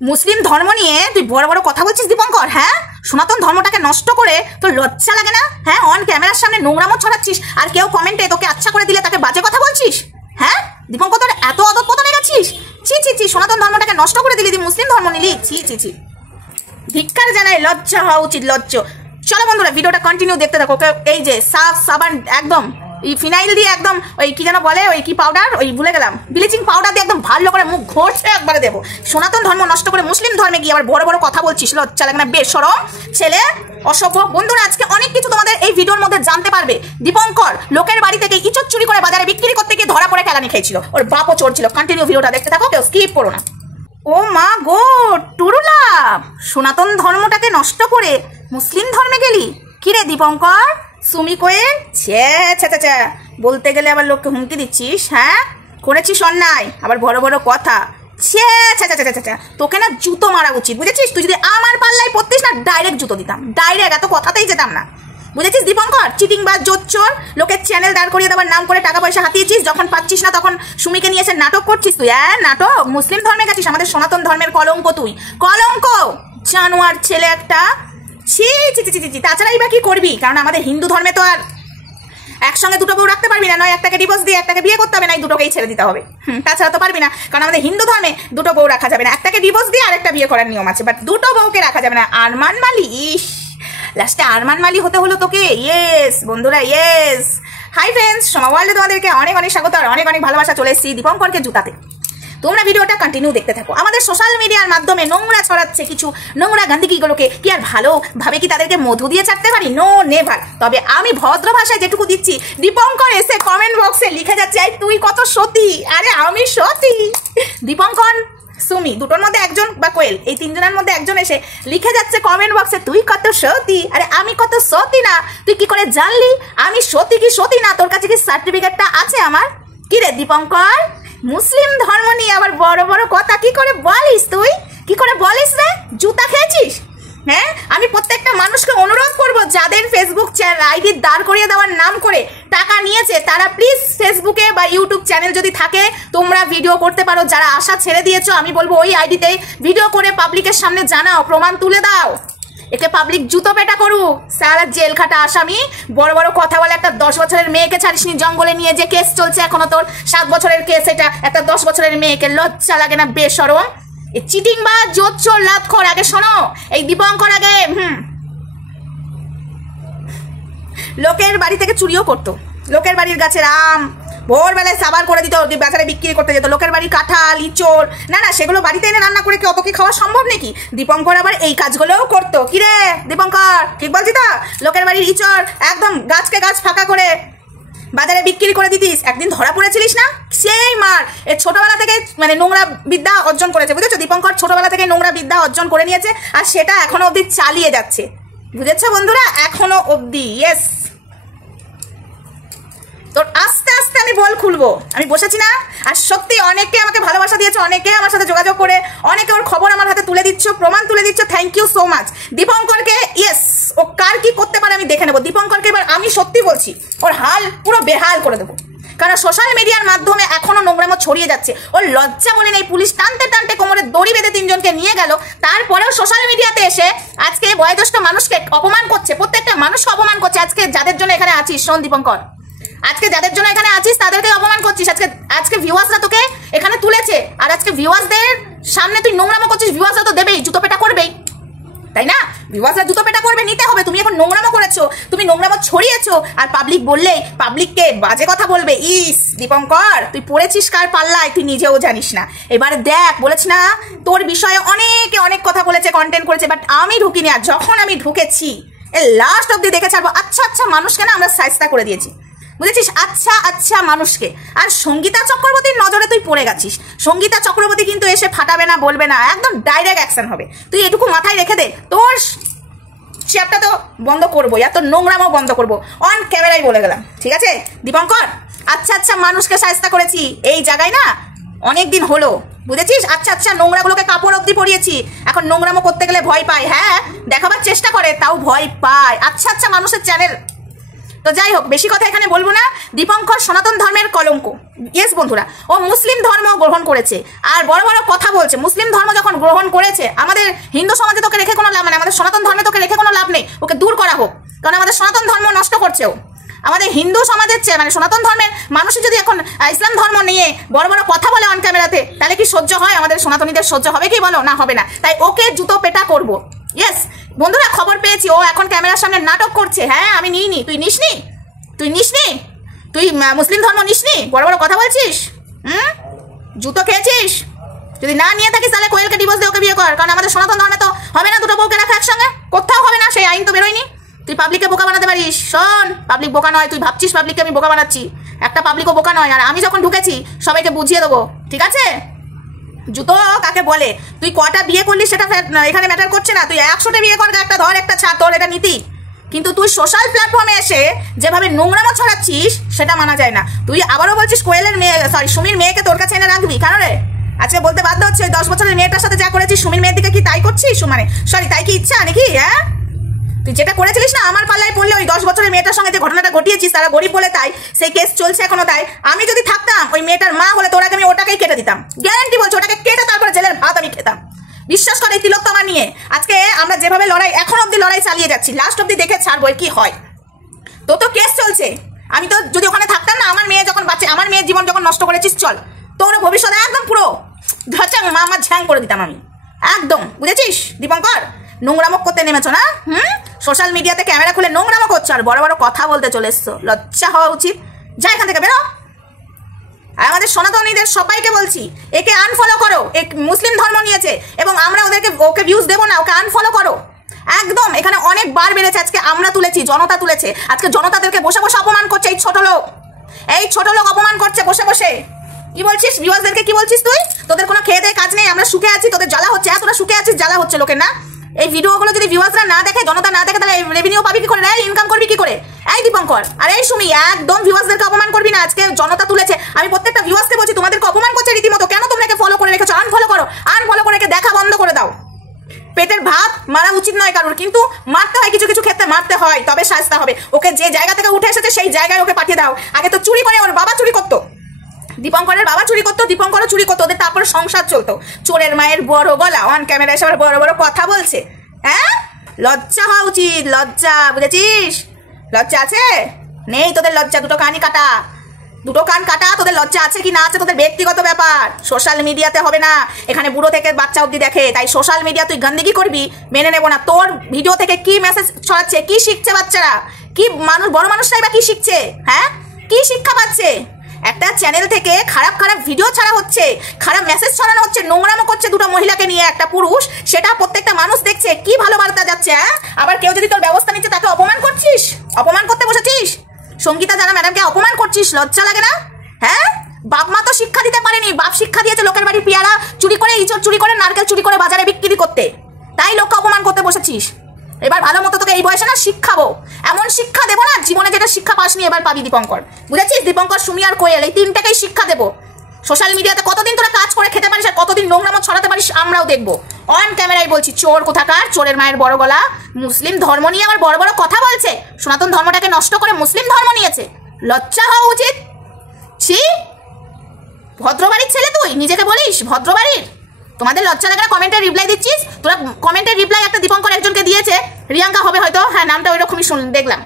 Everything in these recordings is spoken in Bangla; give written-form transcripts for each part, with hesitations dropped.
মুসলিম ধর্ম নিয়ে তুই বড় বড় কথা বলছিস দীপঙ্কর। হ্যাঁ, সনাতন ধর্মটাকে নষ্ট করে তোর লজ্জা লাগে না? হ্যাঁ, অন ক্যামেরার সামনে নোংরামো ছড়াচ্ছিস আর কেউ কমেন্টে তোকে আচ্ছা করে দিলে তাকে বাজে কথা বলছিস। হ্যাঁ দীপঙ্কর, তোর এত অধঃপতনে গেছিস। ছি ছি ছি, সনাতন ধর্মটাকে নষ্ট করে দিলি, তুই মুসলিম ধর্ম নিলি। ছি ছি ছি, ধিক্কার জানাই, লজ্জা হওয়া উচিত, লজ্জ। চলো বন্ধুরা, ভিডিওটা কন্টিনিউ দেখতে থাকো। এই যে সাবান একদম ফিনাইল দিয়ে একদম ওই কি যেন বলে, ওই কি পাউডার, ওই ভুলে গেলাম, ব্লিচিং পাউডার দিয়ে একদম ভালো করে মুখ ঘষে একবারে দেবো। সনাতন ধর্ম নষ্ট করে মুসলিম ধর্মে গিয়ে আবার বড় বড় কথা বলছিস, লজ্জা লাগে না? বেশরম ছেলে, অসভ্য। বন্ধুরা, আজকে অনেক কিছু তোমাদের এই ভিডিওর মধ্যে জানতে পারবে। দীপঙ্কর লোকের বাড়ি থেকে ইঁচড় চুরি করে বাজারে বিক্রি করতে গিয়ে ধরা পড়ে কেলানি খেয়েছিল, ওর বাপও চোর ছিল। কন্টিনিউ ভিডিওটা দেখতে থাকো, কেউ স্কিপ করো না। ও মা গো টুরুলা, সনাতন ধর্মটাকে নষ্ট করে মুসলিম ধর্মে গেলি? কিরে দীপঙ্কর, সুমি কোয়েল, ছে ছে ছে, বলতে গেলে আবার লোককে হুমকি দিচ্ছিস। হ্যাঁ, করেছিস অন্যায়, আবার বড় বড় কথা। ছে ছে ছে ছে ছে, তোকে না জুতো মারা উচিত, বুঝেছিস? তুই যদি আমার পাল্লায় পড়তিস না, ডাইরেক্ট জুতো দিতাম, ডাইরেক্ট, এত কথাতেই যেতাম না, বুঝেছিস দীপঙ্কর? চিটিং বা জোচ্চোর, লোকের চ্যানেল দাঁড় করিয়ে দেওয়ার নাম করে টাকা পয়সা হাতিয়েছিস, যখন পাচ্ছিস না তখন সুমিকে নিয়ে এসে নাটক করছিস তুই। হ্যাঁ নাটক, মুসলিম ধর্মে গেছিস, আমাদের সনাতন ধর্মের কলঙ্ক তুই, কলঙ্ক, জানোয়ার ছেলে একটা। ছি ছি ছি ছি, তাছাড়াই বা কি করবি? কারণ আমাদের হিন্দু ধর্মে তো আর একসঙ্গে দুটো বউ রাখতে পারবি না, নয় একটাকে ডিভোর্স দিয়ে একটাকে বিয়ে করতে হবে, নয় দুটোকেই ছেড়ে দিতে হবে। তাছাড়া তো পারবি না, কারণ আমাদের হিন্দু ধর্মে দুটো বউ রাখা যাবে না, একটাকে ডিভোর্স দিয়ে আরেকটা বিয়ে করার নিয়ম আছে, বাট দুটো বউকে রাখা যাবে না। আরমান মালি, ইস, লাস্টে আরমান মালি হতে হলো তোকে। ইয়েস বন্ধুরা, ইয়েস। হাই ফ্রেন্ডস, সোমা ওয়ার্ল্ডে তোমাদেরকে অনেক অনেক স্বাগত আর অনেক অনেক ভালোবাসা। চলে এসেছি দীপঙ্করকে জুতাতে। তোমরা ভিডিওটা কন্টিনিউ দেখতে থাকো। আমাদের সোশ্যাল মিডিয়ার মাধ্যমে নোংরা ছড়াচ্ছে কিছু নোংরা গান্ধিকিগুলোকে কি আর ভালোভাবে কি তাদেরকে মধু দিয়ে ছাড়তে পারি? No never. তবে আমি ভদ্র ভাষায় যেটুকু দিচ্ছি, দীপঙ্কর এসে কমেন্ট বক্সে লিখে যাচ্ছে তুই কত সতী। আরে আমি সতী? দীপঙ্কর, সুমি, দুটোর মধ্যে একজন বা কোয়েল, এই তিনজনের মধ্যে একজন এসে লিখে যাচ্ছে কমেন্ট বক্সে তুই কত সতী। আরে আমি কত সতী না তুই কি করে জানলি আমি সতী কি সতী না? তোর কাছে কি সার্টিফিকেটটা আছে আমার? কি রে দীপঙ্কর, মুসলিম ধর্ম নিয়ে আবার বড় বড় কথা কি করে বলিস তুই? কি করে বলিস রে? জুতা খেয়েছিস? হ্যাঁ, আমি প্রত্যেকটা মানুষকে অনুরোধ করব, যাদের ফেসবুক আইডি দাঁড় করিয়ে দেওয়ার নাম করে টাকা নিয়েছে তারা প্লিজ ফেসবুকে বা ইউটিউব চ্যানেল যদি থাকে তোমরা ভিডিও করতে পারো। যারা আশা ছেড়ে দিয়েছো আমি বলবো ওই আইডিতে ভিডিও করে পাবলিকের সামনে জানাও, প্রমাণ তুলে দাও, একে পাবলিক জুতো পেটা করুক। সারা জেল খাটা আসামি, বড় বড় কথা বলে একটা 10 বছরের মেয়েকে ছাড়িসনি জঙ্গলে নিয়ে, যে কেস চলছে এখনো তোর 7 বছরের কেস, এটা একটা 10 বছরের মেয়েকে, লজ্জা লাগে না? বেশরম, এই চিটিং বা জোচ্চোর লাতখোর। আগে শোনো, এই দীপঙ্কর আগে লোকের বাড়ি থেকে চুরিও করতো, লোকের বাড়ির গাছের আম ভোরবেলায় সাবার করে দিত, বাজারে বিক্রি করতে যেত, লোকের বাড়ির কাঁঠাল ইঁচড়, না না সেগুলো বাড়িতে এনে রান্না করে কি অত কি খাওয়া সম্ভব নাকি? দীপঙ্কর আবার এই কাজগুলোও করতো। কি রে দীপঙ্কর, ঠিক বলছি তো? লোকের বাড়ির ইঁচড় একদম গাছকে গাছ ফাঁকা করে বাজারে বিক্রি করে দিতিস, একদিন ধরা পড়েছিলিস না? সেই মার, এ ছোটবেলা থেকে মানে নোংরা বিদ্যা অর্জন করেছে, বুঝেছো? দীপঙ্কর ছোটবেলা থেকে নোংরা বিদ্যা অর্জন করে নিয়েছে আর সেটা এখনো অবধি চালিয়ে যাচ্ছে, বুঝেছো বন্ধুরা? এখনো অবধি। ইয়েস, তোর আস্তে আস্তে আমি বল খুলবো, আমি বসেছি না? আর সত্যি অনেকে আমাকে ভালোবাসা দিয়েছো, অনেকে আমার সাথে যোগাযোগ করে অনেকে ওর খবর আমার হাতে তুলে দিচ্ছ, প্রমাণ তুলে দিচ্ছ, থ্যাংক ইউ সো মাচ। দীপঙ্করকে, ইয়েস, ও কার কি করতে পারে আমি দেখে নেবো। দীপঙ্করকে এবার আমি সত্যি বলছি, ওর হাল পুরো বেহাল করে দেবো, কারণ সোশ্যাল মিডিয়ার মাধ্যমে এখনো নোংরামো ছড়িয়ে যাচ্ছে। ওর লজ্জা বলে নেই, পুলিশ টানতে টানতে কোমরে দড়ি বেঁধে 3 জনকে নিয়ে গেল, তারপরেও সোশ্যাল মিডিয়াতে এসে আজকে বয়োজ্যেষ্ঠ মানুষকে অপমান করছে, প্রত্যেকটা মানুষকে অপমান করছে। আজকে যাদের জন্য এখানে আছিস, শোন দীপঙ্কর, আজকে যাদের জন্য এখানে আছিস তাদেরকে অপমান করছিস। আজকে ভিউয়ার্সরা তোকে এখানে তুলেছে আর আজকে ভিউয়ার্সদের সামনে তুই নোংরামো করছিস। ভিউয়ার্সরা তো দেবেই, জুতো পেটা করবেই, তাই না? ভিউয়ার্সরা জুতো পেটা করবে, নিতে হবে। তুমি এখন নোংরামো করেছো, তুমি নোংরামো ছড়িয়েছো, আর পাবলিক বললে পাবলিককে বাজে কথা বলবে। ইস দীপঙ্কর, তুই পড়েছিস কার পাল্লায় তুই নিজেও জানিস না। এবার দেখ, বলেছি না তোর বিষয়ে অনেকে অনেক কথা বলেছে, কন্টেন্ট করেছে, বাট আমি ঢুকিনি। আর যখন আমি ঢুকেছি লাস্ট অব্দি দেখে ছাড়বো। আচ্ছা আচ্ছা মানুষকে না আমরা সাইজটা করে দিয়েছি, বুঝেছিস? আচ্ছা আচ্ছা মানুষকে। আর সঙ্গীতা চক্রবর্তীর নজরে তুই পড়ে গেছিস। সঙ্গীতা চক্রবর্তী কিন্তু এসে ফাটাবে না, বলবে না, একদম ডাইরেক্ট অ্যাকশন হবে। তুই এটুকু মাথায় রেখে দে, তোর চ্যাপটা তো বন্ধ করবো, আর তোর নোংরামও বন্ধ করবো, অন ক্যামেরায় বলে গেলাম, ঠিক আছে দীপঙ্কর? আচ্ছা আচ্ছা মানুষকে সাজতা করেছি এই জায়গায় না অনেকদিন হলো, বুঝেছিস? আচ্ছা আচ্ছা নোংরাগুলোকে কাপড় অব্দি পরিয়েছি, এখন নোংরামো করতে গেলে ভয় পায়। হ্যাঁ, দেখাবার চেষ্টা করে তাও ভয় পায়। আচ্ছা আচ্ছা মানুষের চ্যানেল। তো যাই হোক, বেশি কথা এখানে বলবো না। দীপঙ্কর সনাতন ধর্মের কলঙ্ক, ইয়েস বন্ধুরা, ও মুসলিম ধর্ম গ্রহণ করেছে আর বড় বড় কথা বলছে। মুসলিম ধর্ম যখন গ্রহণ করেছে, আমাদের হিন্দু সমাজে তোকে রেখে কোনো লাভ নেই, আমাদের সনাতন ধর্মে তোকে রেখে কোনো লাভ নেই, ওকে দূর করা হোক। কারণ আমাদের সনাতন ধর্ম নষ্ট করছে ও। আমাদের হিন্দু সমাজের চেয়ে মানে সনাতন ধর্মের মানুষই যদি এখন ইসলাম ধর্ম নিয়ে বড় বড় কথা বলে অন ক্যামেরাতে, তাহলে কি সহ্য হয়? আমাদের সনাতনীদের সহ্য হবে কি বলো? না, হবে না। তাই ওকে জুতো পেটা করবো। ইয়েস বন্ধুরা, খবর পেয়েছি ও এখন ক্যামেরার সামনে নাটক করছে। হ্যাঁ, আমি নিইনি, তুই নিসনি, তুই নিসনি, তুই মুসলিম ধর্ম নিসনি, বড় বড় কথা বলছিস, জুতো খেয়েছিস। যদি না নিয়ে থাকিস তাহলে কোয়েলকে ডিভোর্স দিয়ে ওকে বিয়ে কর। কারণ আমাদের সনাতন ধর্মে তো হবে না দুটো বউকে রাখা একসঙ্গে, কোথাও হবে না, সেই আইন তো বেরোয়নি। তুই পাবলিককে বোকা বানাতে পারিস। শোন, পাবলিক বোকা নয়, তুই ভাবছিস পাবলিককে আমি বোকা বানাচ্ছি, একটা পাবলিকও বোকা নয়। আর আমি যখন ঢুকেছি সবাইকে বুঝিয়ে দেবো, ঠিক আছে? জুতো কাকে বলে, তুই কটা বিয়ে করলি সেটা এখানে ম্যাটার করছে না। তুই 100টা বিয়ে কর, একটা ধর, একটা ছাড়, তোর এটা নীতি। কিন্তু তুই সোশ্যাল প্ল্যাটফর্মে এসে যেভাবে নোংরামো ছড়াচ্ছিস সেটা মানা যায় না। তুই আবারও বলছিস কোয়েলের মেয়ে, সরি সুমির মেয়েকে তোর কাছে এনে রাখবি। কারণ রে আজকে বলতে বাধ্য হচ্ছে, 10 বছরের মেয়েটার সাথে যা করেছিস সুমির মেয়ের দিকে কি তাই করছিস? মানে সরি, তাই কি ইচ্ছা নাকি? হ্যাঁ, তুই যেটা করেছিলিস না, আমার পাল্লায় পড়লে ওই 10 বছরের মেয়েটার সঙ্গে যে ঘটনাটা ঘটিয়েছিস, তারা গরিব বলে তাই সেই কেস চলছে এখনো। তাই আমি যদি থাকতাম ওই মেয়েটার মা হলে তোর আগে আমি ওটাকেই কেটে দিতাম, গ্যারান্টি বলছি, ওটাকে কেটে তারপরে জেলের ভাত আমি খেতাম। বিশ্বাস করে এই তিলোত্তমা নিয়ে আজকে আমরা যেভাবে লড়াই, এখন অব্দি লড়াই চালিয়ে যাচ্ছি, লাস্ট অব্দি দেখে ছাড়বো কি হয়। তো কেস চলছে। আমি তো যদি ওখানে থাকতাম না, আমার মেয়ে যখন বাচ্চা, আমার মেয়ের জীবন যখন নষ্ট করেছিস, চল তোর ভবিষ্যৎ একদম পুরো আমার ঝ্যাং করে দিতাম আমি একদম, বুঝেছিস? দীপঙ্কর, নোংরামো করতে নেমেছো না? সোশ্যাল মিডিয়াতে ক্যামেরা খুলে নোংরামো করছো আর বড় বড় কথা বলতে চলে এসছো। লজ্জা হওয়া উচিত। যা এখান থেকে বেরো। আর আমাদের সনাতনীদের সবাইকে বলছি, একে আনফলো করো। এক মুসলিম ধর্ম নিয়েছে এবং আমরা ওকে ভিউজ দেবো না, ওকে আনফলো করো একদম। এখানে অনেক বার বেড়েছে, আজকে আমরা তুলেছি, জনতা তুলেছে। আজকে জনতাদেরকে বসে বসে অপমান করছে এই ছোট লোক অপমান করছে বসে বসে। কি বলছিস ভিউয়ার্সদেরকে? কি বলছিস তুই? তোদের কোনো খেয়ে দেয়ে কাজ নেই, আমরা সুখে আছি, তোদের জ্বালা হচ্ছে। তোরা সুখে আছিস, জ্বালা হচ্ছে লোকের না? এই ভিডিওগুলো যদি ভিউয়ার্সরা না দেখে, জনতা না দেখে, তাহলে রেভিনিউ পাবি কি করে? ইনকাম করবি কি করে? এই দীপঙ্কর আর এই সুমি, একদম ভিউয়ার্সদেরকে অপমান করবি না। আজকে জনতা তুলেছে, আমি প্রত্যেকটা ভিউয়ার্সকে বলছি, তোমাদেরকে অপমান করছে রীতিমতো। কেন তোমরা একে ফলো করে রেখেছো? আনফলো করো, আনফলো করে একে দেখা বন্ধ করে দাও। পেটের ভাত মারা উচিত নয় কারোর, কিন্তু মারতে হয়, কিছু কিছু ক্ষেত্রে মারতে হয়, তবে শাস্তি হবে। ওকে যে জায়গা থেকে উঠে এসেছে সেই জায়গায় ওকে পাঠিয়ে দাও। আগে তো চুরি করে, ওর বাবা চুরি করতো, দীপঙ্করের বাবা চুরি করতো, দীপঙ্করও চুরি করতো, ওদের তারপর সংসার চলতো। চোরের মায়ের বড় গলা, অন ক্যামেরা এসে বড় বড় কথা বলছে। হ্যাঁ, লজ্জা হওয়া উচিত, লজ্জা, বুঝেছিস? লজ্জা আছে? নেই তোদের লজ্জা, দুটো কান কাটা। তোদের লজ্জা আছে কি না আছে তোদের ব্যক্তিগত ব্যাপার, সোশ্যাল মিডিয়াতে হবে না। এখানে বুড়ো থেকে বাচ্চা অব্দি দেখে, তাই সোশ্যাল মিডিয়া তুই গন্দিগি করবি, মেনে নেবো না। তোর ভিডিও থেকে কি মেসেজ ছড়াচ্ছে, কি শিখছে বাচ্চারা? কি মানুষ, বড় মানুষরাই বা কি শিখছে? হ্যাঁ, কি শিক্ষা পাচ্ছে? একটা চ্যানেল থেকে খারাপ ভিডিও ছাড়া হচ্ছে, খারাপ মেসেজ ছড়ানো হচ্ছে, নোংরামো করছে দুটো মহিলাকে নিয়ে একটা পুরুষ, সেটা প্রত্যেকটা মানুষ দেখছে। কি ভালো বার্তা যাচ্ছে? হ্যাঁ, আবার কেউ যদি তোর ব্যবস্থা নিচ্ছে তাকে অপমান করছিস, অপমান করতে বসেছিস। সঙ্গীতা জানা ম্যাডামকে অপমান করছিস, লজ্জা লাগে না? হ্যাঁ, বাপ মা তো শিক্ষা দিতে পারেনি, বাপ শিক্ষা দিয়েছে লোকের বাড়ির পেয়ারা চুরি করে, ইঁচড় চুরি করে, নারকেল চুরি করে বাজারে বিক্রি করতে, তাই লোককে অপমান করতে বসেছিস। এবার ভালো মতো তোকে এই বয়সে না শিক্ষাবো, এমন শিক্ষা দেবো না, জীবনে যেটা শিক্ষা পাসনি এবার পাবি দীপঙ্কর, বুঝেছিস? দীপঙ্কর, সুমি আর কোয়েল, এই তিনটাকেই শিক্ষা দেবো। সোশ্যাল মিডিয়াতে কতদিন তোরা কাজ করে খেতে পারিস আর কতদিন নোংরামো ছড়াতে পারিস আমরাও দেখবো। অন ক্যামেরায় বলছি, চোর কোথাকার, চোরের মায়ের বড় গলা, মুসলিম ধর্ম নিয়ে আবার বড় বড় কথা বলছে। সনাতন ধর্মটাকে নষ্ট করে মুসলিম ধর্ম নিয়েছে, লজ্জা হওয়া উচিত। ছি, ভদ্রবাড়ির ছেলে তুই, নিজেকে বলিস ভদ্রবাড়ির? তোমাদের লজ্জা লাগে না? কমেন্টে রিপ্লাই দিচ্ছিস তোরা। কমেন্টের রিপ্লাই একটা দীপঙ্কর একজনকে দিয়েছে, রিয়াঙ্কা হবে হয়তো, হ্যাঁ নামটা ওই রকমই দেখলাম।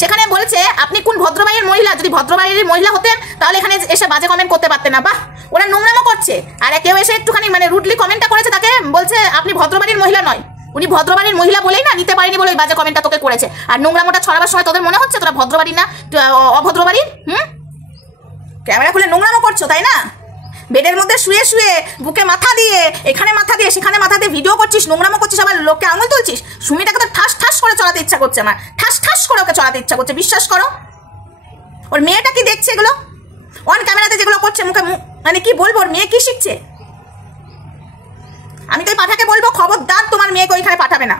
সেখানে বলছে আপনি কোন ভদ্রবাড়ির মহিলা? যদি ভদ্রবাড়ির মহিলা হতেন তাহলে এখানে এসে বাজে কমেন্ট করতে পারতেন না। বাহ, ওরা নোংরামো করছে। আর কেউ এসে একটুখানি মানে রুডলি কমেন্টটা করেছে, তাকে বলছে আপনি ভদ্রবাড়ির মহিলা নয়। উনি ভদ্রবাড়ির মহিলা বলেই না, নিতে পারেনি বলে ওই বাজে কমেন্টটা তোকে করেছে। আর নোংরামোটা ছড়াবার সময় তোদের মনে হচ্ছে তোরা ভদ্রবাড়ির না অভদ্রবাড়ির? ক্যামেরা খুলে নোংরামো করছো, তাই না? বেডের মধ্যে শুয়ে শুয়ে বুকে মাথা দিয়ে, এখানে মাথা দিয়ে, সেখানে মাথা দিয়ে ভিডিও করছিস, নোংরামো করছিস, আবার লোককে আঙুল তুলছিস। সুমিটাকে তো ঠাস ঠাস করে চড়াতে ইচ্ছা করছে আমার, ঠাস করে ওকে চড়াতে ইচ্ছা করছে, বিশ্বাস করো। ওর মেয়েটা কি দেখছে এগুলো? অন ক্যামেরাতে যেগুলো করছে, মুখে মানে কি বলবো, ওর মেয়ে কি শিখছে? আমি তো পাঠাকে বলবো, খবরদার তোমার মেয়েকে ওইখানে পাঠাবে না।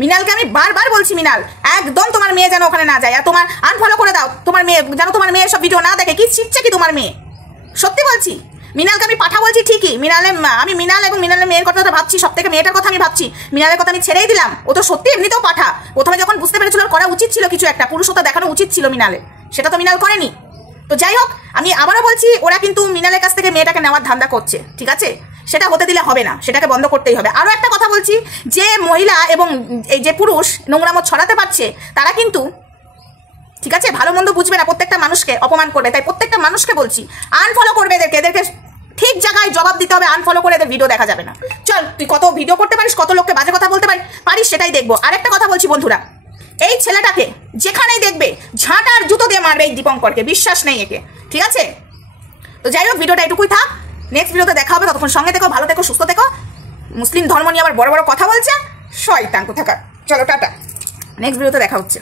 মিনালকে আমি বারবার বলছি, মিনাল একদম তোমার মেয়ে যেন ওখানে না যায়, আর তোমার আনফলো করে দাও। তোমার মেয়ে যেন তোমার মেয়ের সব ভিডিও না দেখে। কি শিখছে কি তোমার মেয়ে? সত্যি বলছি, মৃণালকে আমি পাঠা বলছি ঠিকই, আমি মৃণাল এবং মৃণালের মেয়ের কথাটা ভাবছি, সব থেকে মেয়েটার কথা আমি ভাবছি, মৃণালের কথা আমি ছেড়েই দিলাম। ও তো সত্যি এমনিতেও পাঠা। প্রথমে যখন বুঝতে পেরেছিল ওর করা উচিত ছিল কিছু একটা, পুরুষত্ব দেখানো উচিত ছিল মৃণালের, সেটা তো মৃণাল করেনি। তো যাই হোক, আমি আবারও বলছি, ওরা কিন্তু মৃণালের কাছ থেকে মেয়েটাকে নেওয়ার ধান্দা করছে, ঠিক আছে? সেটা হতে দিলে হবে না, সেটাকে বন্ধ করতেই হবে। আরও একটা কথা বলছি, যে মহিলা এবং এই যে পুরুষ নোংরামো ছড়াতে পারছে, তারা কিন্তু, ঠিক আছে, ভালো মন্দ বুঝবে না, প্রত্যেকটা মানুষকে অপমান করবে। তাই প্রত্যেকটা মানুষকে বলছি, আনফলো করবে এদেরকে ঠিক জায়গায় জবাব দিতে হবে। আনফলো করে এদের ভিডিও দেখা যাবে না। চল, তুই কত ভিডিও করতে পারিস, কত লোককে বাজে কথা বলতে পারিস, সেটাই দেখবো। আরেকটা কথা বলছি বন্ধুরা, এই ছেলেটাকে যেখানেই দেখবে ঝাঁটার জুতো দিয়ে মারবে এই দীপঙ্করকে, বিশ্বাস নেই একে, ঠিক আছে? তো যাই হোক, ভিডিওটা এটুকুই থাক, নেক্সট ভিডিওতে দেখা হবে। ততক্ষণ সঙ্গে থেকো, ভালো থেকো, সুস্থ থেকো। মুসলিম ধর্ম নিয়ে আবার বড় বড় কথা বলছে, শয়তান কোথাকার। চলো টাটা, নেক্সট ভিডিওতে দেখা হচ্ছে।